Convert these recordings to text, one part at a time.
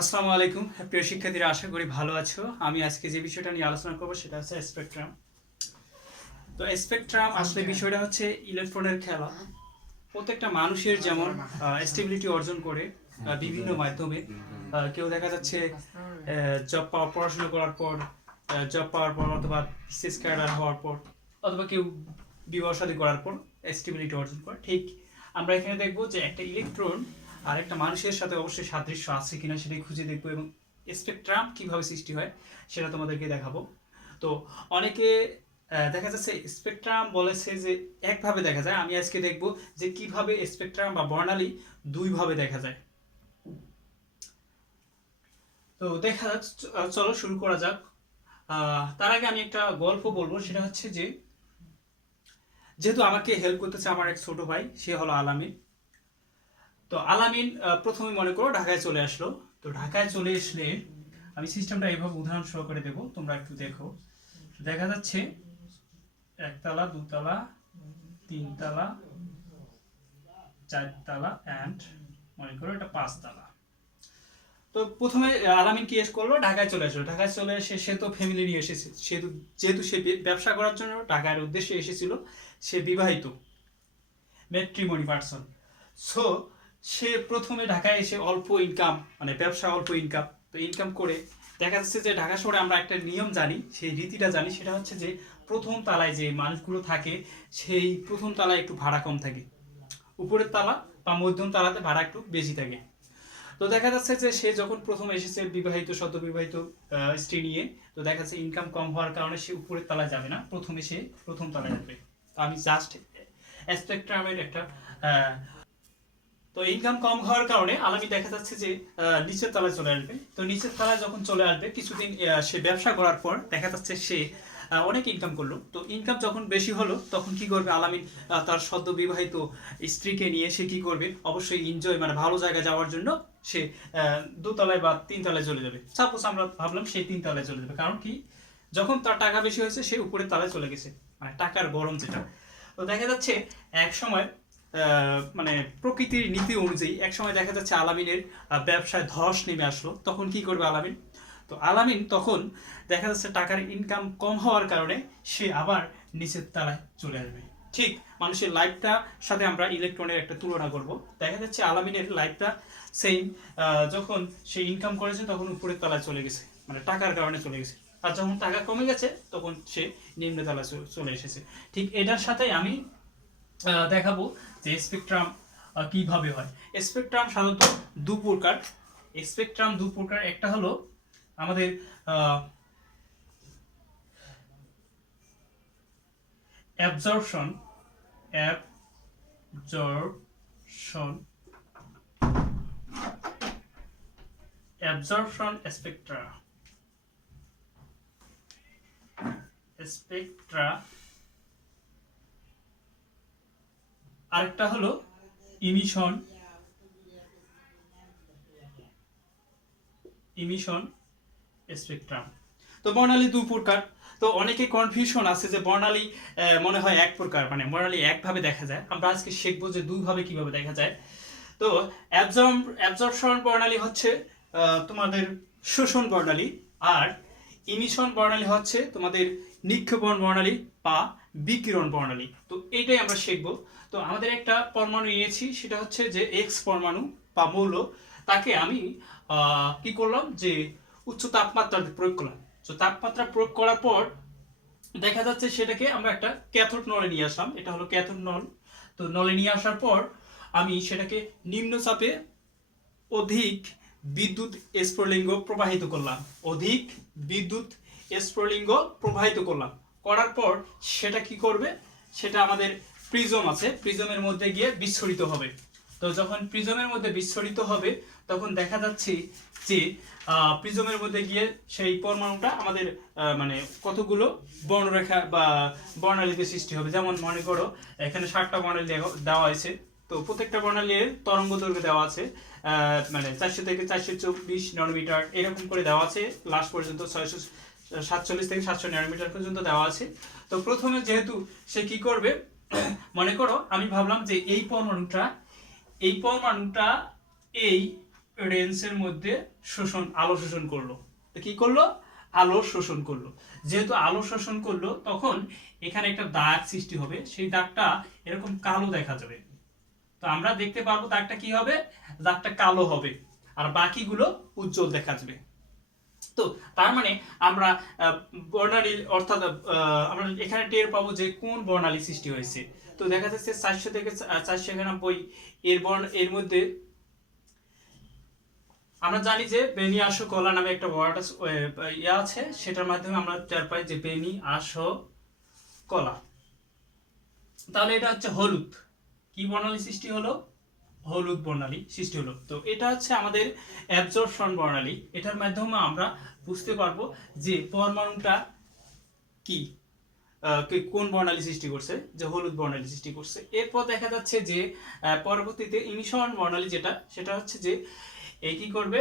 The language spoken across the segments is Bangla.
আসসালামু আলাইকুম প্রিয় শিক্ষার্থীরা, আশা করি ভালো আছো। আমি আজকে যে বিষয়টা নিয়ে আলোচনা করব সেটা হচ্ছে স্পেকট্রাম। তো স্পেকট্রাম আসলে বিষয়টা হচ্ছে ইলেকট্রনের খেলা। প্রত্যেকটা মানুষের যেমন স্টেবিলিটি অর্জন করে বিভিন্ন মাধ্যমে। কেউ দেখা যাচ্ছে পড়াশোনা করার পর, জব পাওয়ার পর, অথবা বিসিএস ক্যাডার হওয়ার পর, অথবা কেউ বিবাহ শাদী করার পর স্টেবিলিটি অর্জন করে। ঠিক আমরা এখানে দেখবো যে একটা ইলেকট্রন আর একটা মানুষের সাথে অবশ্যই সাদৃশ্য আছে কিনা সেটাই খুঁজে দেখবো, এবং স্পেকট্রাম কিভাবে সৃষ্টি হয় সেটা তোমাদেরকে দেখাবো। তো অনেকে দেখা যাচ্ছে স্পেকট্রাম বলেছে যে একভাবে দেখা যায়। আমি আজকে দেখব যে কিভাবে স্পেকট্রাম বা বর্ণালী দুইভাবে দেখা যায়। তো চলো শুরু করা যাক। তার আগে আমি একটা গল্প বলবো, সেটা হচ্ছে যে যেহেতু আমাকে হেল্প করতেছে আমার এক ছোট ভাই, সে হলো আলামিন। তো আলামিন প্রথমে মনে করো ঢাকায় চলে আসলো। তো ঢাকায় চলে আসলে আমি সিস্টেমটা এইভাবে উদাহরণ সহকারে দেবো, তোমরা একটু দেখো। দেখা যাচ্ছে একতলা, দুতলা, তিনতলা, চারতলা অ্যান্ড মনে করো এটা পাঁচতলা। তো প্রথমে আলামিন কি করলো, ঢাকায় চলে আসলো। ঢাকায় চলে এসে সে তো ফ্যামিলি নিয়ে এসেছে, যেহেতু সে ব্যবসা করার জন্য ঢাকার উদ্দেশ্যে এসেছিল। সে বিবাহিত, ম্যাট্রিমনি পার্সন। সো সে প্রথমে ঢাকায় এসে অল্প ইনকাম, মানে ব্যবসা অল্প ইনকাম, তো ইনকাম করে দেখা যাচ্ছে যে ঢাকা শহরে আমরা একটা নিয়ম জানি, সেই রীতিটা জানি, সেটা হচ্ছে যে প্রথম তালায় যে মানুষগুলো থাকে সেই প্রথম তালায় একটু ভাড়া কম থাকে, উপরের তালা বা মধ্যম তালাতে ভাড়া একটু বেশি থাকে। তো দেখা যাচ্ছে যে সে যখন প্রথম এসেছে বিবাহিত, সদ্য বিবাহিত স্ত্রী নিয়ে, তো দেখা যাচ্ছে ইনকাম কম হওয়ার কারণে সে উপরের তলায় যাবে না, প্রথমে সে প্রথম তলায় যাবে। আমি জাস্ট স্পেকট্রামের একটা তো ইনকাম কম হওয়ার কারণে আলামি দেখা যাচ্ছে যে নিচের তলায় চলে আসবে। তো নিচের তলায় যখন চলে আসবে, কিছুদিন সে ব্যবসা করার পর দেখা যাচ্ছে সে অনেক ইনকাম করলো। তো ইনকাম যখন বেশি হলো, তখন কি করবে আলামিন, তার সদ্য বিবাহিত স্ত্রীকে নিয়ে সে কি করবে, অবশ্যই এনজয়, মানে ভালো জায়গায় যাওয়ার জন্য সে দোতলায় বা তিনতলায় চলে যাবে। সাপোজ আমরা ভাবলাম সে তিনতলায় চলে যাবে, কারণ কি, যখন তার টাকা বেশি হয়েছে সে উপরের তলায় চলে গেছে, মানে টাকার গরম যেটা। তো দেখা যাচ্ছে এক সময় মানে প্রকৃতির নীতি অনুযায়ী এক সময় দেখা যাচ্ছে আলামিনের ব্যবসায় ধস নেমে আসলো। তখন কি করবে আলামিন? তো আলামিন তখন দেখা যাচ্ছে টাকার ইনকাম কম হওয়ার কারণে সে আবার নিচের তলায় চলে আসবে। ঠিক মানুষের লাইফটার সাথে আমরা ইলেকট্রনের একটা তুলনা করব। দেখা যাচ্ছে আলামিনের লাইফটা সেম, যখন সে ইনকাম করেছে তখন উপরের তলায় চলে গেছে, মানে টাকার কারণে চলে গেছে। আর যখন টাকা কমে গেছে তখন সে নিম্ন তলায় চলে এসেছে। ঠিক এটার সাথে আমি দেখাবো যে স্পেকট্রাম কিভাবে হয়। স্পেকট্রাম সাধারণত দু প্রকার। স্পেকট্রাম দু প্রকার, একটা হলো আমাদের অ্যাবজর্পশন অ্যাবজর্পশন অ্যাবজর্পশন স্পেকট্রা, আরেকটা হলো ইমিশন স্পেকট্রাম। তো বর্ণালী দু প্রকার। তো অনেকে কনফিউশন আছে যে বর্ণালী মনে হয় এক প্রকার, মানে বর্ণালী একভাবে দেখা যায়। আমরা আজকে শিখবো যে দুইভাবে কিভাবে দেখা যায়। তো অ্যাবজর্পশন বর্ণালী হচ্ছে তোমাদের শোষণ বর্ণালী, আর ইমিশন বর্ণালী হচ্ছে তোমাদের নিক্ষেপণ বর্ণালী বা বিকিরণ বর্ণালী। তো এইটাই আমরা শিখবো। তো আমাদের একটা পরমাণু নিয়েছি, সেটা হচ্ছে যে এক্স পরমাণু বা মৌল। তাকে আমি কি করলাম, যে উচ্চ তাপমাত্রা প্রয়োগ করলাম। তো তাপমাত্রা প্রয়োগ করার পর দেখা যাচ্ছে সেটাকে আমরা একটা ক্যাথোড নলে নিয়ে আসলাম, এটা হলো ক্যাথোড নল। তো নলে নিয়ে আসার পর আমি সেটাকে নিম্নচাপে অধিক বিদ্যুৎ স্ফুলিঙ্গ প্রবাহিত করলাম, অধিক বিদ্যুৎ স্ফুলিঙ্গ প্রবাহিত করলাম। করার পর সেটা কি করবে, সেটা আমাদের প্রিজম আছে, প্রিজমের মধ্যে গিয়ে বিস্ফোরিত হবে। তো যখন প্রিজমের মধ্যে বিস্ফোরিত হবে, তখন দেখা যাচ্ছে যে প্রিজমের মধ্যে গিয়ে সেই পরমাণুটা আমাদের মানে কতগুলো বর্ণরেখা বা বর্ণালীতে সৃষ্টি হবে। যেমন মনে করো এখানে 7টা বর্ণালী দেওয়া হয়েছে। তো প্রত্যেকটা বর্ণালীর তরঙ্গ দৈর্ঘ্য দেওয়া আছে, মানে 400 থেকে 424 ন্যানোমিটার এরকম করে দেওয়া আছে, লাস্ট পর্যন্ত 647 থেকে 700 ন্যানোমিটার পর্যন্ত দেওয়া আছে। তো প্রথমে যেহেতু সে কি করবে, মনে করো আমি ভাবলাম যে এই পরমাণুটা এই রেঞ্জের মধ্যে আলো শোষণ করলো। তো কি করলো? আলো শোষণ করলো। যেহেতু আলো শোষণ করলো, তখন এখানে একটা দাগ সৃষ্টি হবে, সেই দাগটা এরকম কালো দেখা যাবে। তো আমরা দেখতে পারবো দাগটা কি হবে, দাগটা কালো হবে, আর বাকিগুলো উজ্জ্বল দেখা যাবে। তো তার মানে আমরা বর্ণালী অর্থাৎ আমরা এখানে টের পাবো যে কোন বর্ণালী সৃষ্টি হয়েছে। তো দেখা যাচ্ছে 400 থেকে 491 এর মধ্যে আমরা জানি যে বেনি আসো কলা নামে একটা ওয়ার্ড আছে, সেটার মাধ্যমে আমরা টের পাই যে বেনি আসো কলা। তাহলে এটা হচ্ছে হলুদ। কি বর্ণালী সৃষ্টি হলো? হলুদ বর্ণালী সৃষ্টি হলো। তো এটা হচ্ছে আমাদের অ্যাবজর্পশন বর্ণালী। এটার মাধ্যমে আমরা বুঝতে পারবো যে পরমাণুটা কি কোন বর্ণালী সৃষ্টি করছে, যে হলুদ বর্ণালী সৃষ্টি করছে। এরপর দেখা যাচ্ছে যে পরবর্তীতে ইমিশন বর্ণালী সেটা হচ্ছে যে এই কি করবে,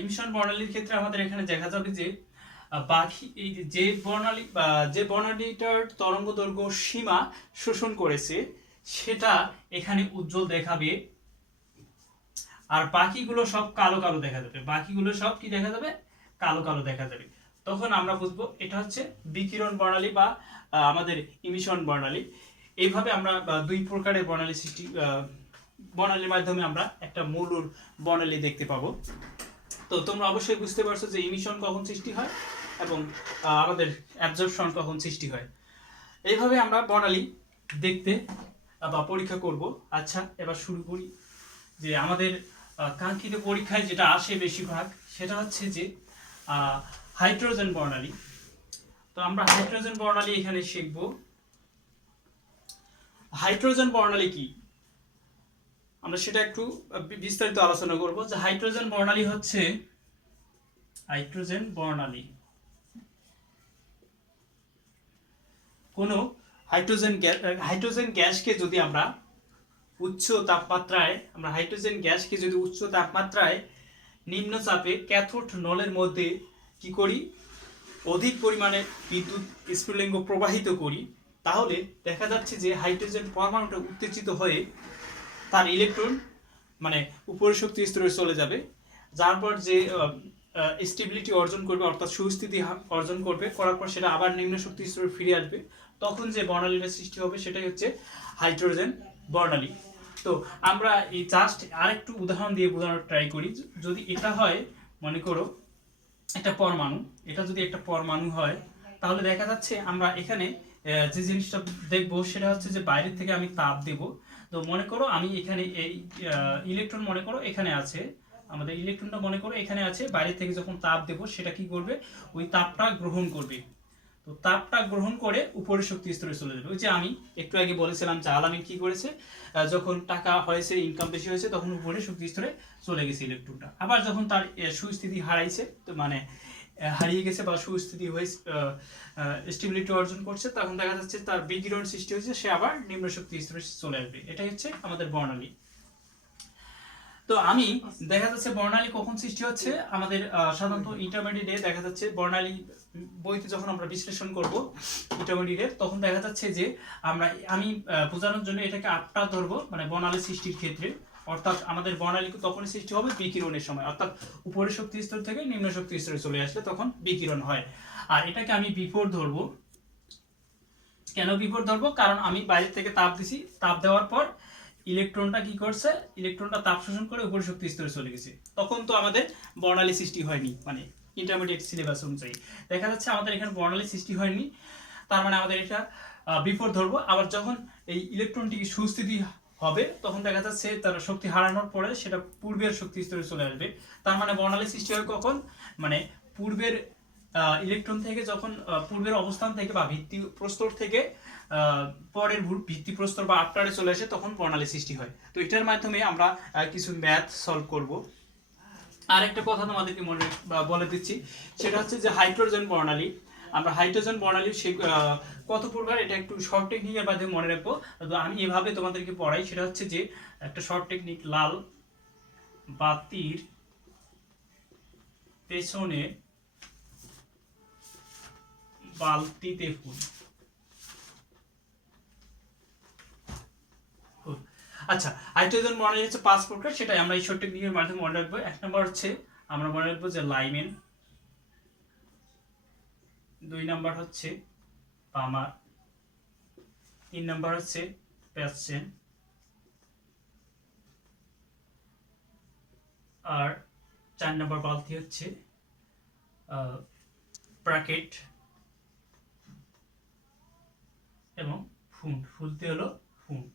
ইমিশন বর্ণালীর ক্ষেত্রে আমাদের এখানে দেখা যাবে যে বাকি এই যে বর্ণালীটার তরঙ্গ দৈর্ঘ্য সীমা শোষণ করেছে সেটা এখানে উজ্জ্বল দেখাবে, আর বাকিগুলো সব কালো কালো দেখা যাবে। বাকিগুলো সব কি দেখা যাবে? কালো কালো দেখা যাবে। তখন আমরা বুঝবো এটা হচ্ছে বিকিরণ বর্ণালী বা আমাদের ইমিশন বর্ণালী। এইভাবে আমরা দুই প্রকারের বর্ণালীর মাধ্যমে আমরা একটা মূলর বর্ণালী দেখতে পাবো। তো তোমরা অবশ্যই বুঝতে পারছো যে ইমিশন কখন সৃষ্টি হয় এবং আমাদের অ্যাবজর্পশন কখন সৃষ্টি হয়। এইভাবে আমরা বর্ণালী দেখতে বা পরীক্ষা করব। আচ্ছা, এবার শুরু করি যে আমাদের কাঙ্ক্ষিত পরীক্ষায় যেটা আসে বেশিরভাগ, সেটা হচ্ছে যে হাইড্রোজেন বর্ণালী। তো আমরা হাইড্রোজেন বর্ণালী এখানে শিখব। হাইড্রোজেন বর্ণালী কি, আমরা সেটা একটু বিস্তারিত আলোচনা করব। যে হাইড্রোজেন বর্ণালী হচ্ছে কোন হাইড্রোজেন গ্যাসকে যদি আমরা উচ্চ তাপমাত্রায় নিম্ন চাপে ক্যাথোড নলের মধ্যে কি করি, অধিক পরিমাণে বিদ্যুৎ স্ফুলিঙ্গ প্রবাহিত করি, তাহলে দেখা যাচ্ছে যে হাইড্রোজেন পরমাণুটা উত্তেজিত হয়ে তার ইলেকট্রন মানে উপরের শক্তি স্তরে চলে যাবে, যার পর যে স্টেবিলিটি অর্জন করবে অর্থাৎ সুস্থিতি অর্জন করবে, করার পর সেটা আবার নিম্ন শক্তি স্তরে ফিরে আসবে। তখন যে বর্ণালীটা সৃষ্টি হবে সেটাই হচ্ছে হাইড্রোজেন বর্ণালী। তো আমরা এই জাস্ট আরেকটু উদাহরণ দিয়ে বোঝানোর ট্রাই করি। যদি এটা হয়, মনে করো একটা পরমাণু, এটা যদি একটা পরমাণু হয়, তাহলে দেখা যাচ্ছে আমরা এখানে যে জিনিসটা দেখবো সেটা হচ্ছে যে বাইরের থেকে আমি তাপ দেব। তো মনে করো আমি এখানে এই ইলেকট্রন মনে করো এখানে আছে, আমাদের ইলেকট্রনটা মনে করো এখানে আছে, বাইরে থেকে যখন তাপ দেব সেটা কি করবে, ওই তাপটা গ্রহণ করবে। তো তাপটা গ্রহণ করে উপরের শক্তি স্তরে চলে যাবে। ওই যে আমি একটু আগে বলেছিলাম যে আলামিন কি করেছে, যখন টাকা হয়েছে, ইনকাম বেশি হয়েছে, তখন উপরের শক্তি স্তরে চলে গেছে ইলেকট্রনটা। আবার যখন তার সুস্থিতি হারাইছে, তো মানে হারিয়ে গেছে বা সুস্থিতি হয়ে স্টেবিলিটি অর্জন করছে, তখন দেখা যাচ্ছে তার বিকিরণ সৃষ্টি হয়েছে, সে আবার নিম্ন শক্তি স্তরে চলে আসবে। এটাই হচ্ছে আমাদের বর্ণালী। তো আমি দেখা যাচ্ছে বর্ণালী কখন সৃষ্টি হচ্ছে, আমাদের সাধারণত ইন্টারমিডিয়েটে দেখা যাচ্ছে বর্ণালী বইতে যখন আমরা বিশ্লেষণ করব ইন্টারমিডিয়েট, তখন দেখা যাচ্ছে যে আমি বোঝানোর জন্য এটাকে আপটা ধরবো, মানে বর্ণালী সৃষ্টির ক্ষেত্রে। অর্থাৎ আমাদের বর্ণালী তখনই সৃষ্টি হবে বিকিরণের সময়, অর্থাৎ উপরের শক্তি স্তর থেকে নিম্ন শক্তি স্তরে চলে আসলে তখন বিকিরণ হয়। আর এটাকে আমি বিফোর ধরবো। কেন বিফোর ধরবো? কারণ আমি বাইরে থেকে তাপ দিছি, তাপ দেওয়ার পর ইলেকট্রনটা কি করছে, ইলেকট্রনটা তাপ শোষণ করে উপরের শক্তি স্তরে চলে গেছে, তখন তো আমাদের বর্ণালী সৃষ্টি হয়নি। মানে ইন্টারমিডিয়েট সিলেবাস অনুযায়ী দেখা যাচ্ছে আমাদের এখানে বর্ণালী সৃষ্টি হয়নি, তার মানে আমাদের এটা বিফোর ধরবো। আবার যখন এই ইলেকট্রনটি সুস্থিতি হবে, তখন দেখা যাচ্ছে তার শক্তি হারানোর পরে সেটা পূর্বের শক্তি স্তরে চলে আসবে। তার মানে বর্ণালী সৃষ্টি হয় কখন, মানে পূর্বের ইলেকট্রন থেকে যখন পূর্বের অবস্থান থেকে বা ভিত্তি প্রস্তর থেকে পরের ভিত্তি প্রস্তর বা আফটারে চলে আসে, তখন বর্ণালী সৃষ্টি হয়। তো এটার মাধ্যমে আমরা কিছু ম্যাথ সলভ করব। আর একটা কথা তোমাদেরকে বলে দিচ্ছি, সেটা হচ্ছে যে হাইড্রোজেন বর্ণালী, আমরা হাইড্রোজেন বর্ণালী কত প্রকার, এটা একটু শর্ট টেকনিকের মাধ্যমে মনে রাখবো। তো আমি এভাবে তোমাদেরকে পড়াই, সেটা হচ্ছে যে একটা শর্ট টেকনিক, লাল বাতির পেছনে বালতিতে ফুল। আচ্ছা, হাইড্রোজেন মডেল হচ্ছে 5 প্রকার, সেটাই আমরা এই শর্ট টেকনিকের মাধ্যমে মনে রাখবো। 1 নম্বর হচ্ছে আমরা মনে রাখবো যে লাইমেন, 2 নম্বর হচ্ছে পামার, 3 নম্বর হচ্ছে প্যাসচেন, আর 4 নম্বর বালতি হচ্ছে ব্র্যাকেট, এবং ফুলতে হলো ফুন্ট।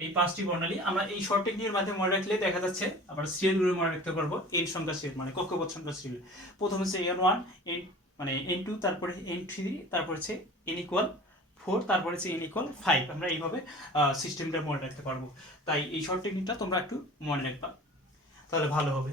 এই 5টি বর্ণালী আমরা এই শর্ট টেকনিকের মাধ্যমে মনে রাখলে দেখা যাচ্ছে আমরা সিরিয়ালগুলো মনে রাখতে পারবো। এন সংখ্যা সিরিয়াল মানে কক্ষপথ সংখ্যা সিরিয়াল। প্রথম হচ্ছে N1, এন মানে N2, তারপরে N3, তারপর হচ্ছে N=4, তারপরে হচ্ছে N=5। আমরা এইভাবে সিস্টেমটা মনে রাখতে পারবো। তাই এই শর্ট টেকনিকটা তোমরা একটু মনে রাখবা, তাহলে ভালো হবে।